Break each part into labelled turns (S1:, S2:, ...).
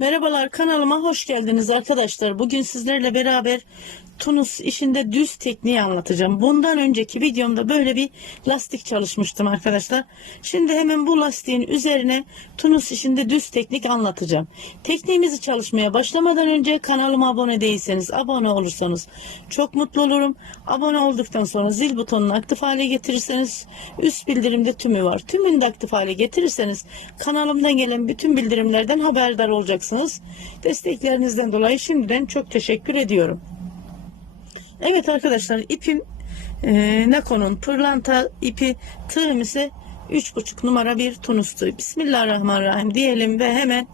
S1: Merhabalar kanalıma hoş geldiniz arkadaşlar. Bugün sizlerle beraber Tunus işinde düz tekniği anlatacağım. Bundan önceki videomda böyle bir lastik çalışmıştım arkadaşlar. Şimdi hemen bu lastiğin üzerine Tunus işinde düz teknik anlatacağım. Tekniğimizi çalışmaya başlamadan önce kanalıma abone değilseniz abone olursanız çok mutlu olurum. Abone olduktan sonra zil butonunu aktif hale getirirseniz üst bildirimde tümü var. Tümünü de aktif hale getirirseniz kanalımdan gelen bütün bildirimlerden haberdar olacaksınız. Desteklerinizden dolayı şimdiden çok teşekkür ediyorum. Evet arkadaşlar ipim e, Nako'nun pırlanta ipi tığım ise 3,5 numara bir tunus tığ. Bismillahirrahmanirrahim diyelim ve hemen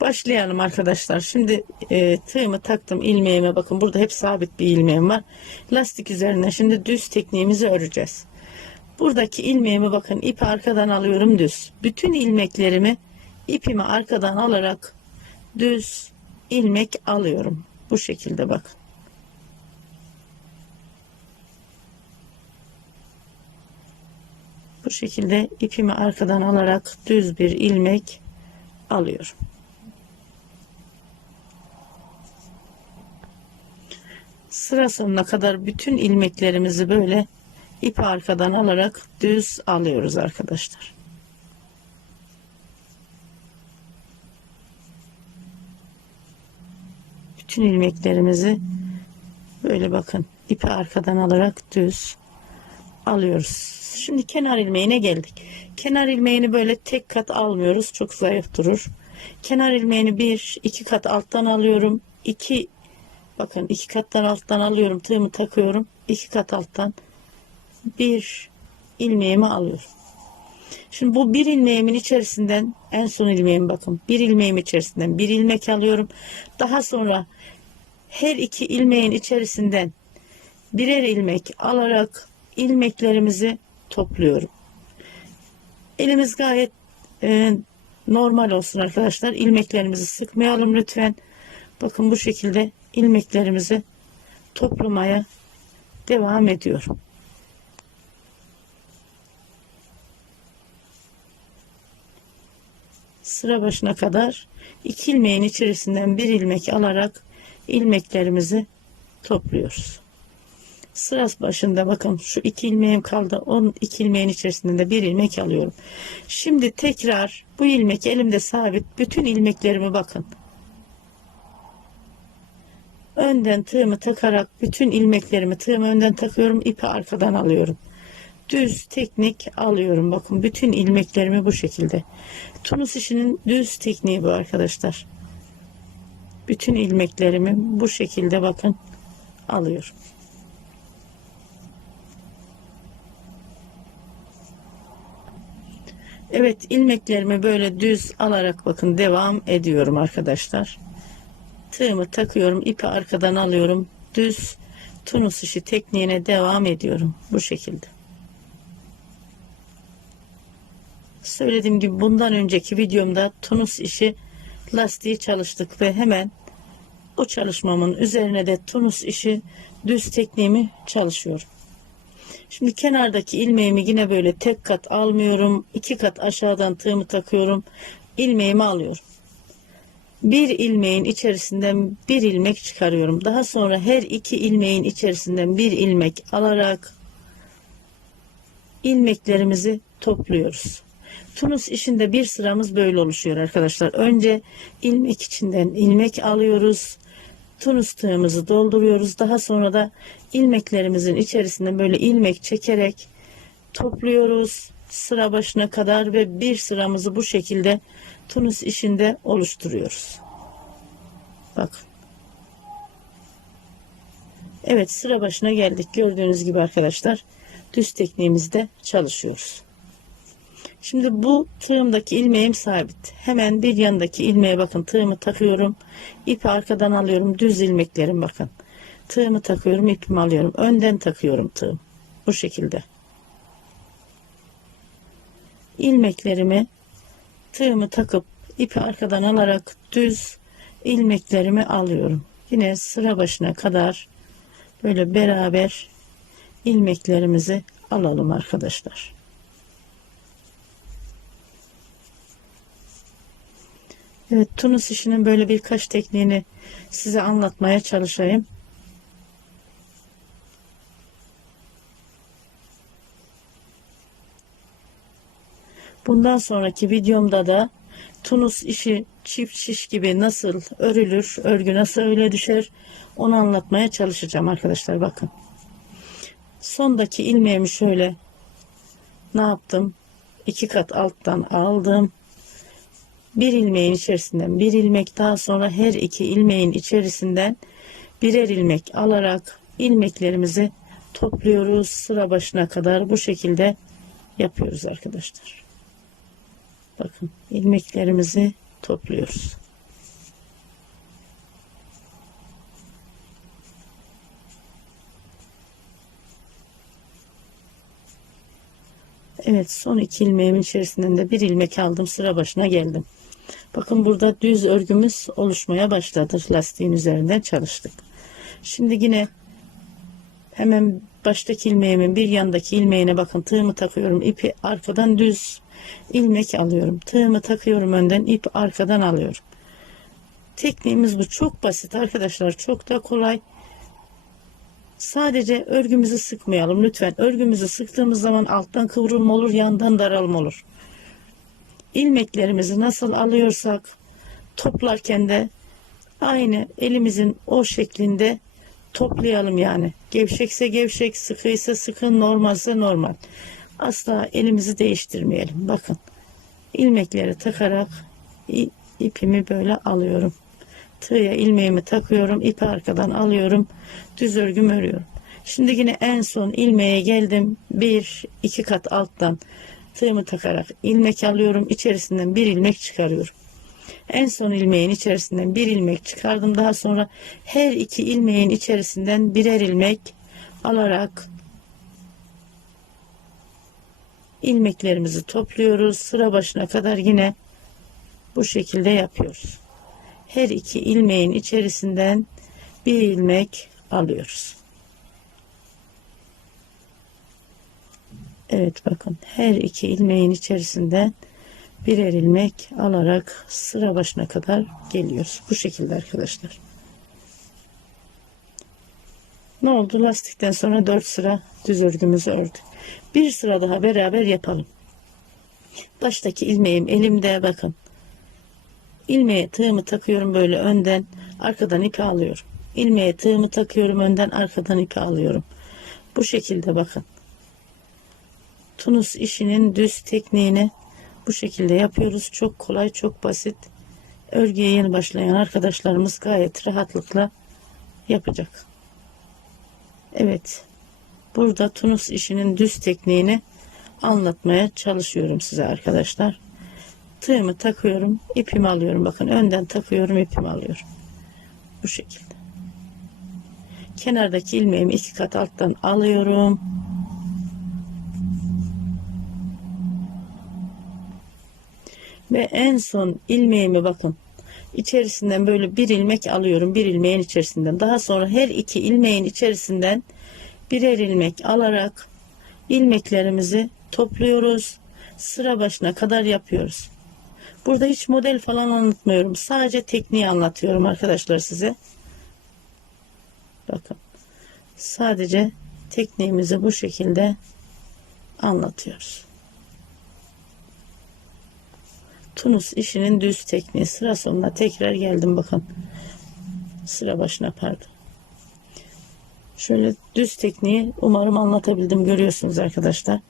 S1: başlayalım arkadaşlar. Şimdi e, tığımı taktım ilmeğime bakın burada hep sabit bir ilmeğim var. Lastik üzerine şimdi düz tekniğimizi öreceğiz. Buradaki ilmeğimi bakın ipi arkadan alıyorum düz. Bütün ilmeklerimi ipimi arkadan alarak düz ilmek alıyorum. Bu şekilde bakın. Bu şekilde ipimi arkadan alarak düz bir ilmek alıyorum. Sıra sonuna kadar bütün ilmeklerimizi böyle ip arkadan alarak düz alıyoruz arkadaşlar. Bütün ilmeklerimizi böyle bakın ipi arkadan alarak düz alıyoruz. Şimdi kenar ilmeğine geldik. Kenar ilmeğini böyle tek kat almıyoruz. Çok zayıf durur. Kenar ilmeğini bir iki kat alttan alıyorum. İki bakın iki kattan alttan alıyorum. Tığımı takıyorum. iki kat alttan bir ilmeğimi alıyorum. Şimdi bu bir ilmeğimin içerisinden en son ilmeğim bakın. Bir ilmeğim içerisinden bir ilmek alıyorum. Daha sonra her iki ilmeğin içerisinden birer ilmek alarak ilmeklerimizi topluyorum. Elimiz gayet e, normal olsun arkadaşlar. İlmeklerimizi sıkmayalım lütfen. Bakın bu şekilde ilmeklerimizi toplamaya devam ediyorum. Sıra başına kadar iki ilmeğin içerisinden bir ilmek alarak ilmeklerimizi topluyoruz. Sıra başında bakın şu iki ilmeğim kaldı. On iki ilmeğin içerisinden de bir ilmek alıyorum. Şimdi tekrar bu ilmek elimde sabit. Bütün ilmeklerimi bakın. Önden tığımı takarak bütün ilmeklerimi tığımı önden takıyorum. ipi arkadan alıyorum düz teknik alıyorum. Bakın bütün ilmeklerimi bu şekilde. Tunus işinin düz tekniği bu arkadaşlar. Bütün ilmeklerimi bu şekilde bakın alıyorum. Evet ilmeklerimi böyle düz alarak bakın devam ediyorum arkadaşlar. Tığımı takıyorum. ipi arkadan alıyorum. Düz tunus işi tekniğine devam ediyorum. Bu şekilde. Söylediğim gibi bundan önceki videomda tunus işi lastiği çalıştık ve hemen o çalışmamın üzerine de tunus işi düz tekniğimi çalışıyorum. Şimdi kenardaki ilmeğimi yine böyle tek kat almıyorum. iki kat aşağıdan tığımı takıyorum. ilmeğimi alıyorum. Bir ilmeğin içerisinden bir ilmek çıkarıyorum. Daha sonra her iki ilmeğin içerisinden bir ilmek alarak ilmeklerimizi topluyoruz. Tunus işinde bir sıramız böyle oluşuyor arkadaşlar. Önce ilmek içinden ilmek alıyoruz. Tunus tığımızı dolduruyoruz. Daha sonra da ilmeklerimizin içerisinden böyle ilmek çekerek topluyoruz. Sıra başına kadar ve bir sıramızı bu şekilde Tunus işinde oluşturuyoruz. Bakın. Evet sıra başına geldik. Gördüğünüz gibi arkadaşlar düz tekniğimizde çalışıyoruz. Şimdi bu tığımdaki ilmeğim sabit. Hemen bir yanındaki ilmeğe bakın tığımı takıyorum. İpi arkadan alıyorum. Düz ilmeklerim bakın. Tığımı takıyorum. ipimi alıyorum. Önden takıyorum tığım. Bu şekilde. ilmeklerimi tığımı takıp ipi arkadan alarak düz ilmeklerimi alıyorum. Yine sıra başına kadar böyle beraber ilmeklerimizi alalım arkadaşlar. Evet, Tunus işinin böyle birkaç tekniğini size anlatmaya çalışayım. Bundan sonraki videomda da Tunus işi çift şiş gibi nasıl örülür, örgü nasıl öyle düşer onu anlatmaya çalışacağım arkadaşlar bakın. Sondaki ilmeğimi şöyle ne yaptım? İki kat alttan aldım. Bir ilmeğin içerisinden bir ilmek daha sonra her iki ilmeğin içerisinden birer ilmek alarak ilmeklerimizi topluyoruz. Sıra başına kadar bu şekilde yapıyoruz arkadaşlar. Bakın ilmeklerimizi topluyoruz. Evet son iki ilmeğimin içerisinden de bir ilmek aldım sıra başına geldim. Bakın burada düz örgümüz oluşmaya başladı. Lastiğin üzerinden çalıştık. Şimdi yine hemen baştaki ilmeğimin bir yandaki ilmeğine bakın. Tığımı takıyorum ipi arkadan düz ilmek alıyorum. Tığımı takıyorum önden ip arkadan alıyorum. Tekniğimiz bu. Çok basit arkadaşlar çok da kolay. Sadece örgümüzü sıkmayalım lütfen. Örgümüzü sıktığımız zaman alttan kıvrılma olur yandan daralma olur ilmeklerimizi nasıl alıyorsak toplarken de aynı elimizin o şeklinde toplayalım yani. Gevşekse gevşek, sıkıysa sıkı, normalse normal. Asla elimizi değiştirmeyelim. Bakın. ilmekleri takarak ipimi böyle alıyorum. Tığya ilmeğimi takıyorum. ipi arkadan alıyorum. Düz örgüm örüyorum. Şimdi yine en son ilmeğe geldim. Bir, iki kat alttan tığımı takarak ilmek alıyorum. İçerisinden bir ilmek çıkarıyorum. En son ilmeğin içerisinden bir ilmek çıkardım. Daha sonra her iki ilmeğin içerisinden birer ilmek alarak ilmeklerimizi topluyoruz. Sıra başına kadar yine bu şekilde yapıyoruz. Her iki ilmeğin içerisinden bir ilmek alıyoruz. Evet bakın her iki ilmeğin içerisinden birer ilmek alarak sıra başına kadar geliyoruz. Bu şekilde arkadaşlar. Ne oldu? Lastikten sonra 4 sıra düz örgümüzü ördük. Bir sıra daha beraber yapalım. Baştaki ilmeğim elimde bakın. İlmeğe tığımı takıyorum böyle önden arkadan ipi alıyorum. İlmeğe tığımı takıyorum önden arkadan ipi alıyorum. Bu şekilde bakın. Tunus işinin düz tekniğini bu şekilde yapıyoruz. Çok kolay, çok basit. Örgüye yeni başlayan arkadaşlarımız gayet rahatlıkla yapacak. Evet. Burada Tunus işinin düz tekniğini anlatmaya çalışıyorum size arkadaşlar. Tığımı takıyorum, ipimi alıyorum. Bakın önden takıyorum, ipimi alıyorum. Bu şekilde. Kenardaki ilmeğimi iki kat alttan alıyorum. Ve en son ilmeğimi bakın. içerisinden böyle bir ilmek alıyorum. Bir ilmeğin içerisinden. Daha sonra her iki ilmeğin içerisinden birer ilmek alarak ilmeklerimizi topluyoruz. Sıra başına kadar yapıyoruz. Burada hiç model falan anlatmıyorum. Sadece tekniği anlatıyorum arkadaşlar size. Bakın. Sadece tekniğimizi bu şekilde anlatıyoruz. Tunus işinin düz tekniği. Sıra sonuna tekrar geldim bakın. Sıra başına pardon. Şöyle düz tekniği umarım anlatabildim görüyorsunuz arkadaşlar.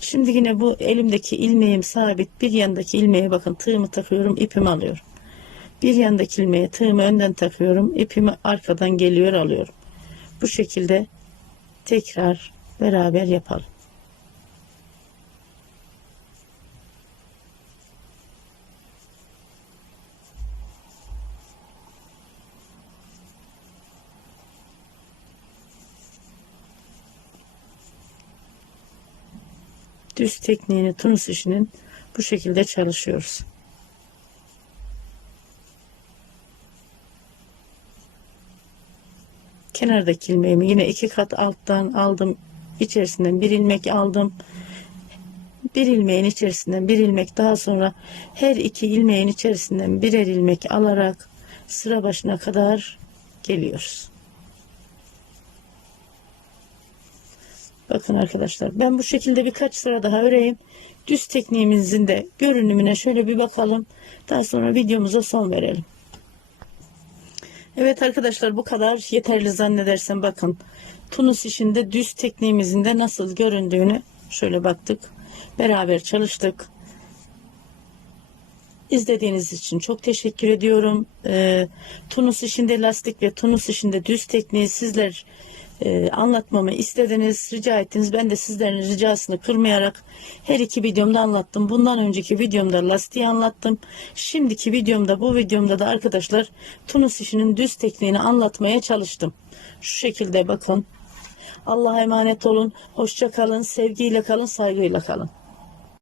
S1: Şimdi yine bu elimdeki ilmeğim sabit. Bir yandaki ilmeğe bakın tığımı takıyorum ipimi alıyorum. Bir yandaki ilmeğe tığımı önden takıyorum ipimi arkadan geliyor alıyorum. Bu şekilde tekrar beraber yapalım. Düz tekniğini tunus işinin bu şekilde çalışıyoruz. Kenardaki ilmeğimi yine iki kat alttan aldım. içerisinden bir ilmek aldım. bir ilmeğin içerisinden bir ilmek daha sonra her iki ilmeğin içerisinden birer ilmek alarak sıra başına kadar geliyoruz. Bakın arkadaşlar ben bu şekilde birkaç sıra daha öreyim. Düz tekniğimizin de görünümüne şöyle bir bakalım. Daha sonra videomuza son verelim. Evet arkadaşlar bu kadar yeterli zannedersem bakın. Tunus işinde düz tekniğimizin de nasıl göründüğünü şöyle baktık. Beraber çalıştık. İzlediğiniz için çok teşekkür ediyorum. Ee, Tunus işinde lastik ve Tunus işinde düz tekniği sizler e, anlatmamı istediniz, rica ettiniz. Ben de sizlerin ricasını kırmayarak her iki videomda anlattım. Bundan önceki videomda lastiği anlattım. Şimdiki videomda bu videomda da arkadaşlar Tunus işinin düz tekniğini anlatmaya çalıştım. Şu şekilde bakın. Allah'a emanet olun. Hoşça kalın. Sevgiyle kalın. Saygıyla kalın.